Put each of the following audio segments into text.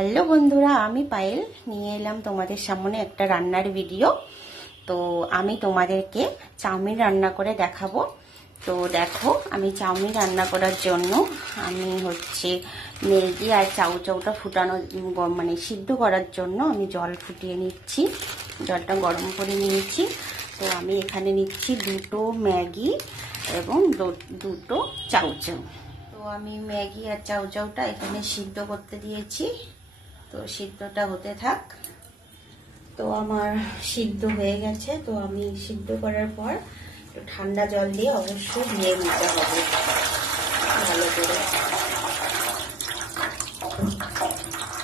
Hello বন্ধুরা, আমি পায়েল নিয়ে এলাম তোমাদের সামনে একটা রান্নার ভিডিও। তো আমি তোমাদেরকে চাউমিন রান্না করে দেখাবো। তো দেখো, আমি চাউমিন রান্না করার জন্য আমি ম্যাগি আর চাউটা ফুটানো মানে সিদ্ধ করার জন্য আমি জল ফুটিয়ে নিচ্ছি, জলটা গরম করে নিয়েছি। তো আমি এখানে নিচ্ছি দুটো ম্যাগি এবং দুটো চাউচাউ। তো আমি ম্যাগি আর চাউচাউটা এখানে সিদ্ধ করতে দিয়েছি। তো সিদ্ধটা হতে থাক। তো আমার সিদ্ধ হয়ে গেছে। তো আমি সিদ্ধ করার পর একটু ঠান্ডা জল দিয়ে অবশ্যই ধুয়ে নিতে হবে ভালো করে।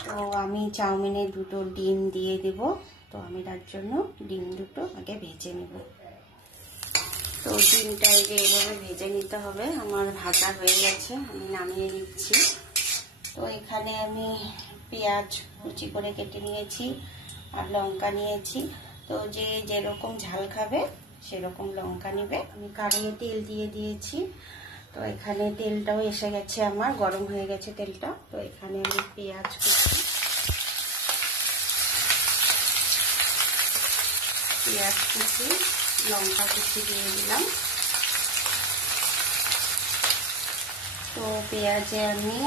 তো আমি চাউমিনে দুটো ডিম দিয়ে দেব। তো আমি তার জন্য ডিম দুটো আগে ভেজে নেব। তো ডিমটা এভাবে ভেজে নিতে হবে। আমার ভাজা হয়ে গেছে, আমি নামিয়ে নিচ্ছি। তো এখানে আমি পেঁয়াজ কুচি করে কেটে নিয়েছি আর লঙ্কা নিয়েছি। তো যে যেরকম ঝাল খাবে সেরকম লঙ্কা নেবে। আমি কড়াইয়ে তেল দিয়ে দিয়েছি। তো এখানে তেলটাও এসে গেছে, আমার গরম হয়ে গেছে তেলটা। তো এখানে আমি পেঁয়াজ কুচি লঙ্কা কুচি দিয়ে দিলাম। তো পেঁয়াজে আমি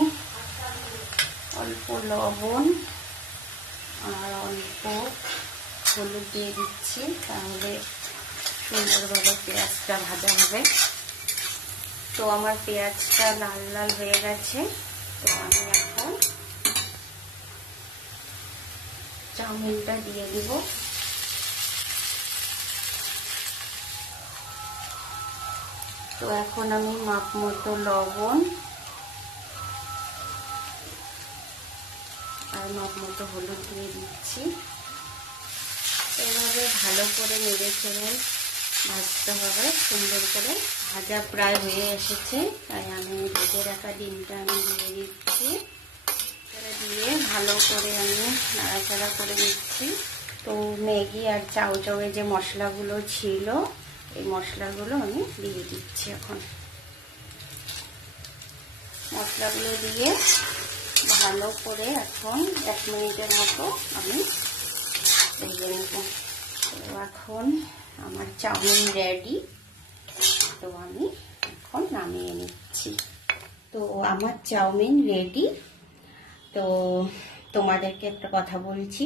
অল্প লবণ আর অল্প হলুদ দিয়ে দিচ্ছি, তাহলে সুন্দরভাবে পেঁয়াজটা ভাজা হবে। তো আমার পেঁয়াজটা লাল লাল হয়ে গেছে। তো আমি এখন চাউমিনটা দিয়ে দিব। তো এখন আমি মাপ মতো লবণ আর মাপ মতো হলুদ দিয়ে দিচ্ছি। এভাবে ভালো করে নেড়ে চেড়ে ভাজতে হবে সুন্দর করে। ভাজা প্রায় হয়ে এসেছে, তাই আমি ভেজে রাখা ডিমটা আমি দিয়ে দিচ্ছি। দিয়ে ভালো করে আমি নাড়াচাড়া করে নিচ্ছি। তো ম্যাগি আর চাউচাউয়ে যে মশলাগুলো ছিল, এই মশলাগুলো আমি দিয়ে দিচ্ছি। এখন মশলাগুলো দিয়ে ভালো করে এখন 1 মিনিটের মতো আমি ভেজে নেব। তো এখন আমার চাউমিন রেডি। তো আমি এখন নামিয়ে নিচ্ছি। তো আমার চাউমিন রেডি। তো তোমাদেরকে একটা কথা বলছি,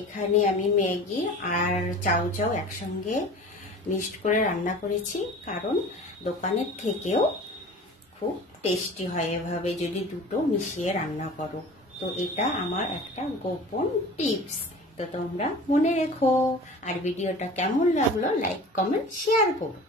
এখানে আমি ম্যাগি আর চাউচাউ একসঙ্গে মিক্সড করে রান্না করেছি, কারণ দোকানের থেকেও খুব টেস্টি হয় এভাবে যদি দুটো মিশিয়ে রান্না করো। তো এটা আমার একটা গোপন টিপস, তো তোমরা মনে রেখো। আর ভিডিওটা কেমন লাগলো লাইক কমেন্ট শেয়ার করো।